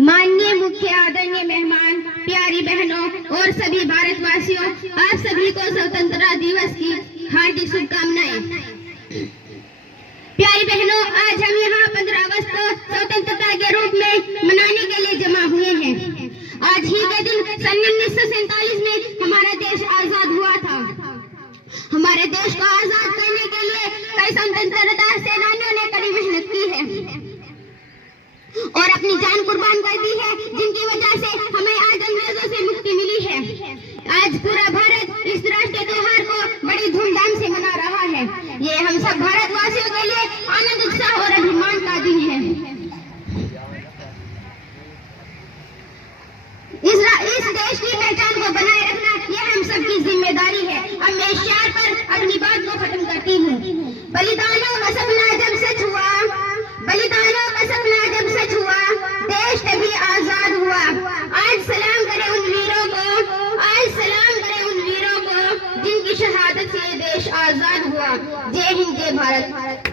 माननीय मुख्य आदरणीय मेहमान, प्यारी बहनों और सभी भारतवासियों, आप सभी को स्वतंत्रता दिवस की हार्दिक शुभकामनाएं। प्यारी बहनों, आज हम यहाँ 15 अगस्त को स्वतंत्रता के रूप में मनाने के लिए जमा हुए हैं। आज ही के दिन सन 1947 में हमारा देश आजाद हुआ था। हमारे देश को आजाद करने के लिए कई स्वतंत्रता सेनानियों ने कड़ी मेहनत की है और अपनी जान कुर्बान कर दी है, जिनकी वजह से हमें आज अंग्रेजों से मुक्ति मिली है। आज पूरा भारत इस राष्ट्रीय त्योहार को बड़ी धूमधाम से मना रहा है। ये हम सब भारतवासियों के लिए आनंद, उत्साह और अभिमान का दिन है। इस देश की पहचान को बनाए रखना ये हम सबकी जिम्मेदारी है। अब मैं इस शायर पर अपनी बात को खत्म करती हूँ। बलिदानों का सपना जब सच हुआ, बलिदानों का सपना जब सच हुआ, देश तभी आजाद हुआ। आज सलाम करें उन वीरों को, आज सलाम करें उन वीरों को, जिनकी शहादत से देश आजाद हुआ। जय हिंद, जय भारत।